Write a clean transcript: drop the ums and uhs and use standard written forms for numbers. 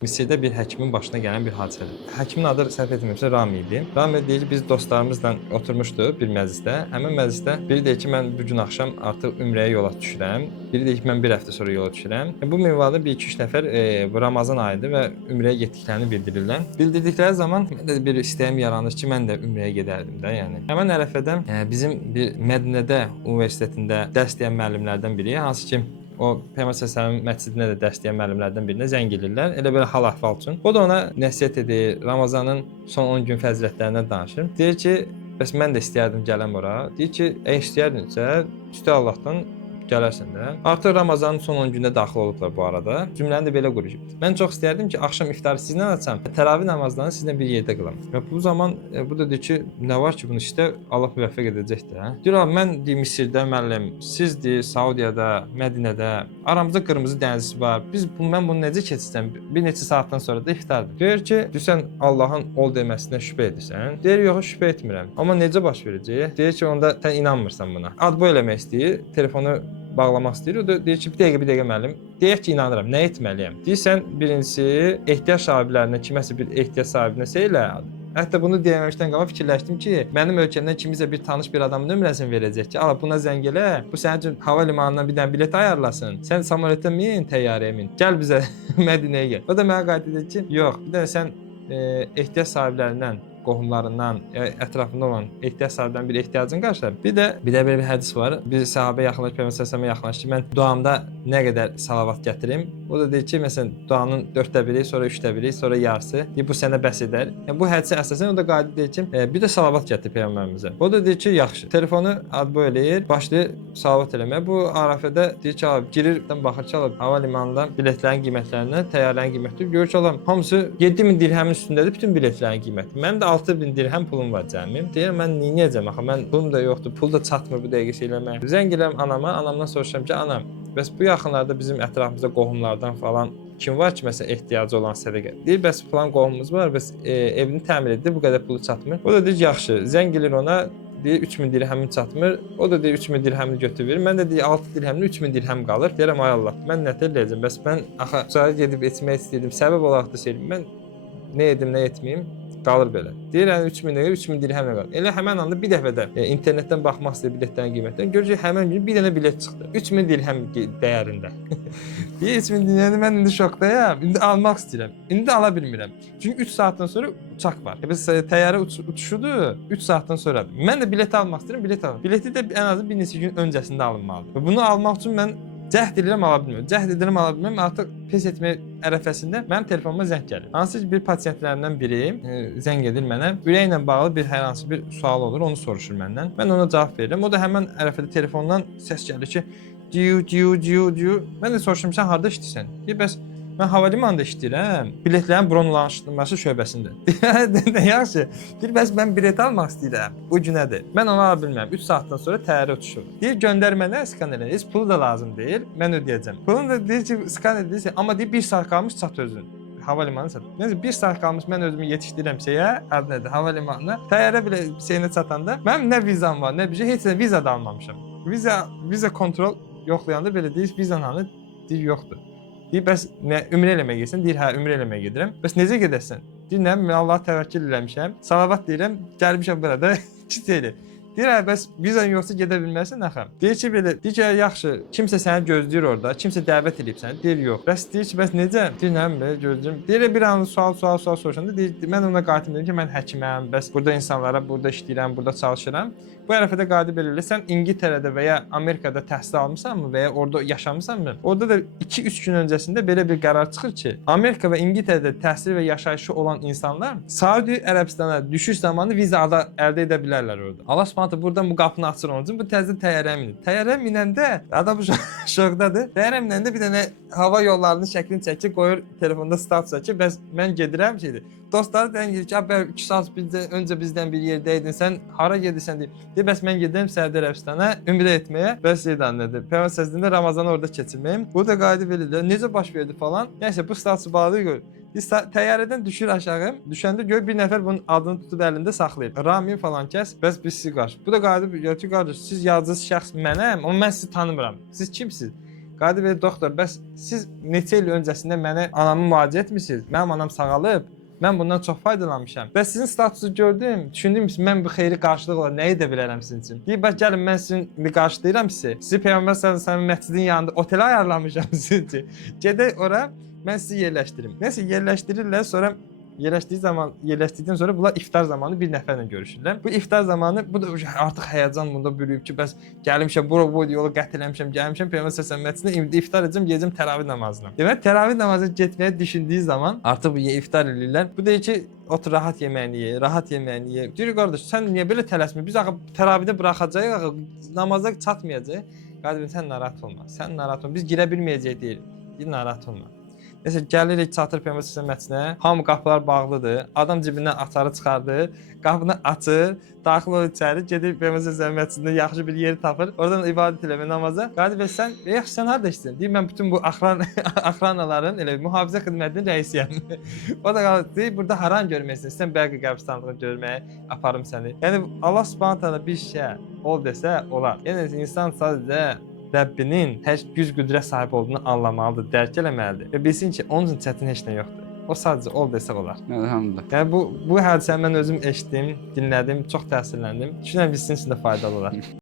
Misirdə bir həkimin başına gələn bir hadisədir. Həkimin adı səhv etmirəmsə Rami idi. Rami deyir biz dostlarımızla oturmuşduq bir məclisdə. Həmin məclisdə biri deyir ki, mən bu gün axşam artıq ümrəyə yola düşürəm. Biri deyir ki, mən bir həftə sonra yola düşürəm. Bu minvalda 1-2-3 nəfər bu Ramazan ayıdır və ümrəyə getdiklərini bildirirlər. Bildirdikləri zaman mən də bir istəyim yaranır ki, mən də ümrəyə gedərdim də, yəni. Həmin ərəfədən bizim bir Mədinədə universitetində dərs deyən müəllimlərdən biri, hansı ki o Peyğəmbər s.ə.v məscidində də dərs deyən müəllimlərdən birinə zəng edirlər. Elə belə hal-əhval üçün. O da ona nəsihət edir, Ramazanın son 10 gün fəzilətlərindən danışır. Deyir ki, bəs mən də istəyərdim gələm ora. Deyir ki, istəyərdinsə, üstə Allahdan gələrsən də. Artıq Ramazanın son 10 gününə daxil olublar bu arada. Cümləni də belə qurur. Mən çox istəyərdim ki, axşam iftarı sizinlə açam, təravih namazlarını sizinlə bir yerdə qılam. Və bu zaman bu da deyir ki, nə var ki, bunu işte Allah müvəffəq edəcək də. Deyir, mən deyir Misirdə müəllim, siz deyir Saudiyada, Mədinədə, aramızda qırmızı dəniz var. Mən bunu necə keçsəm? Bir neçə saatdan sonra da iftardır. Deyir ki, sən Allahın ol deməsinə şübhə edirsən. Deyir, yox, şübhə etmirəm. Amma necə baş verəcək? Deyir ki, onda sən inanmırsan buna. Adbo eləmək istəyir, telefonu bağlamaq istəyir. O da deyir ki, bir dəqiqə müəllim. Deyək ki, inanıram. Nə etməliyəm? Deyirsən, birincisi, ehtiyac sahiblərinə, kiməsə bir ehtiyac sahibinə elə. Hətta bunu deməmişdən qabaq fikirləşdim ki, mənim ölkəmdən kimisə bir tanış bir adamın nömrəsini verəcək ki, ala buna zəng elə, bu sənin üçün hava limanından bir dənə bilet ayarlasın. Sən samolyotda min, təyyarəyə min. Gəl bizə Mədinəyə gəl. O da mənə qayıt edir ki, yox, bir dənə sən ehtiyac sahiblərindən, qohumlarından, ətrafında olan ehtiyac sahibindən bir ehtiyacın qarşılar. Bir də belə bir hədis var. Bir səhabə yaxınlaşıb Peyğəmbər s.ə.və yaxınlaşdı ki, mən duamda nə qədər salavat gətirim? O da deyir ki, məsələn, duanın 4/1, sonra 3/1, sonra yarısı. Deyir, bu sənə bəs edər. Yəni bu hədisə əsasən o da qayıdıb deyir ki, bir də salavat gətir Peyğəmbərimizə. O da deyir ki, yaxşı. Telefonu adbo eləyir, başlayır salavat eləməyə. Bu arafədə deyir ki, girir, baxır ki, hava limanından biletlərin qiymətlərindən, təyyarələrin qiymətləri görür ki, hamısı 7000 dirhəmin üstündədir bütün biletlərin qiyməti. Mənim də 6000 dirhəm pulum var cəmi. Deyirəm, mən neyniyəcəm axı? Mən pulum da yoxdur, pul da çatmır bu dəqiqə şey eləməyə. Zəng edirəm anama, anamdan soruşuram ki, anam, bəs bu yaxınlarda bizim ətrafımızda qohumlardan falan kim var ki, məsələn, ehtiyacı olan sədəqə? Deyir, bəs falan qohumumuz var, bəs evini təmir edir, bu qədər pulu çatmır. O da deyir, yaxşı, zəng edir ona, deyir 3000 dirhəmin çatmır. O da deyir 3000 dirhəmini götürür. Mən də deyir 6 dirhəmli 3000 dirhəm qalır. Deyirəm, ay Allah, mən nə edəcəm? Bəs mən axı çaya gedib etmək istəyirdim. Səbəb olaraq da şeydim. Mən nə edim, nə etməyim? Qalır belə. Deyirəm 3000 dəqiqə 3000 dirhəmlə qalır. Elə həmin anda bir dəfə də internetdən baxmaq istəyir biletlərin qiymətlərinə. Görür ki, həmin gün bir dənə bilet çıxdı. 3000 dirhəm dəyərində. Deyir 3000 dirhəmdə mən indi şokdayam. İndi almaq istəyirəm. İndi ala bilmirəm. Çünki 3 saatdan sonra uçaq var. Bəs təyyarə uçuşudur 3 saatdan sonradır. Mən də bileti almaq istəyirəm, bilet alıram. Bileti də ən azı bir neçə gün öncəsində alınmalıdır. Və bunu almaq üçün mən cəhd edirəm, ala bilmirəm. Cəhd edirəm, ala bilmirəm. Artıq pes etmək ərəfəsində mənim telefonuma zəng gəlir. Hansı ki, bir pasiyentlərimdən biri zəng edir mənə. Ürəklə bağlı bir hər hansı bir sual olur, onu soruşur məndən. Mən ona cavab verirəm. O da həmin ərəfədə telefondan səs gəlir ki, diyu. Mən də soruşuram, sən harda işləyirsən? Deyir, bəs mən hava limanında işləyirəm. Biletlərin bronzlaşdırılması şöbəsində. Yaxşı. Deyir, bəs mən bilet almaq istəyirəm. Bu günədir. Mən onu ala bilmirəm. 3 saatdan sonra təyyarə uçuşur. Deyir, göndər mənə, skan elə. Heç pulu da lazım deyil. Mən ödəyəcəm. Pulunu da deyir ki, skan edirsən. Amma deyir, 1 saat qalmış çat özün. Hava limanına çat. Nəysə 1 saat qalmış mən özümü yetişdirirəm hava limanına. Təyyarə belə şeyinə çatanda mənim nə vizam var, nə bir şey, heç nə viza da almamışam. Viza kontrol yoxlayanda belə deyir, vizan hanı? Deyir, yoxdur. Deyir, bəs nə ümrə eləməyə gedirsən? Deyir, hə, ümrə eləməyə gedirəm. Bəs necə gedəsən? Deyir, nə, mən Allaha təvəkkül eləmişəm. Salavat deyirəm, gəlmişəm burada. Çiçəkli. Deyir, hə, bəs vizan yoxsa gedə bilməzsən axı. Deyir ki, belə, deyir ki, yaxşı, kimsə səni gözləyir orada, kimsə dəvət edib səni. Deyir, yox. Bəs deyir ki, bəs necə? Deyir, nə, belə gözləyirəm. Deyir, bir an sual soruşanda, deyir, mən ona qayıtım dedim ki, mən həkiməm, bəs burada insanlara, burada işləyirəm, burada çalışıram. Bu ərəfədə qayıdıb elə, sən İngiltərədə və ya Amerikada təhsil almısanmı və ya orada yaşamısanmı? Orada da 2-3 gün öncəsində belə bir qərar çıxır ki, Amerika və İngiltərədə təhsil və yaşayışı olan insanlar Saudi Ərəbistana düşüş zamanı viza əldə edə bilərlər orada. Allah Subhanahu buradan bu qapını açır onun üçün. Bu təzə təyyarəyə minir. Təyyarəyə minəndə adam şokdadır. Təyyarəyə minəndə bir dənə hava yollarının şəklini çəkir, qoyur telefonda status ki, bəs mən gedirəm şeydir. Dostları deyir ki, 2 saat öncə bizdən bir yerdə idin, sən hara gedirsən deyir. Deyir, bəs mən gedirəm Səudi Ərəbistana ümrə etməyə. Bəs şeydən nədir? Peyğəmbər səslində Ramazanı orada keçirməyim. Bu da qayıdıb elə. Necə baş verdi falan. Nəysə bu statusu bağlı gör. Təyyarədən düşür aşağı. Düşəndə gör bir nəfər bunun adını tutub əlində saxlayır. Rami falan kəs. Bəs biz sizi qarşı. Bu da qayıdıb deyir ki, qardaş, siz yazıcı şəxs mənəm, amma mən sizi tanımıram. Siz kimsiniz? Qadi bəy doktor, bəs siz neçə il öncəsində mənə anamı müalicə etmisiniz? Mənim anam sağalıb. Mən bundan çox faydalanmışam. Və sizin statusu gördüm, düşündüm ki, mən bu xeyri qarşılıq olaraq nə edə bilərəm sizin üçün. Deyib, bax gəlin mən sizin qarşılayıram sizi. Sizi Peyğəmbər sallallahu əleyhi və səlləm məscidin yanında otel ayarlamışam sizin üçün. Gedək ora, mən sizi yerləşdirim. Nəsə yerləşdirirlər, sonra yerləşdikdən sonra bunlar iftar zamanı bir nəfərlə görüşürlər. Bu iftar zamanı bu da artıq həyəcan bunda bürüyüb ki, bəs gəlmişəm bura bu yolu qət eləmişəm, gəlmişəm Peyğəmbər sallallahu əleyhi və səlləmin məscidində iftar edəcəm, gedəcəm təravih namazına. Demək təravih namazına getməyə düşündüyü zaman artıq bu iftar eləyirlər. Bu deyir ki, otur rahat yeməyini ye, rahat yeməyini ye. Deyir qardaş, sən niyə belə tələsmə? Biz axı təravihdə buraxacağıq, axı namaza çatmayacaq. Qardaş, sən narahat olma. Sən narahat olma. Biz girə bilməyəcəyik deyir. Deyir narahat olma. Nəsə gəlirik çatır Peyğəmbər sallallahu əleyhi və səlləmin məscidinə. Hamı qapılar bağlıdır. Adam cibindən açarı çıxardır, qapını açır, daxil olur içəri, gedir Peyğəmbər sallallahu əleyhi və səlləmin məscidində yaxşı bir yer tapır. Oradan ibadət eləmə namaza. Qardaş, bəs sən, yaxşı sən harda işləsən? Deyir mən bütün bu axranaların elə mühafizə xidmətinin rəisiyəm. O da deyir burada haram görməksən. Sən bəlkə qəbirstanlığı görməyə aparım səni. Yəni Allah Subhanahu taala bir şey ol desə olar. Yəni insan sadəcə Rəbbinin hər güc qüdrət sahibi olduğunu anlamalıdır, dərk eləməlidir. Və bilsin ki, onun üçün çətin heç nə yoxdur. O sadəcə ol desə olar. Elhamdülillah. Yəni bu hadisəni mən özüm eşitdim, dinlədim, çox təsirləndim. Düşünürəm ki, sizin üçün də faydalı olar.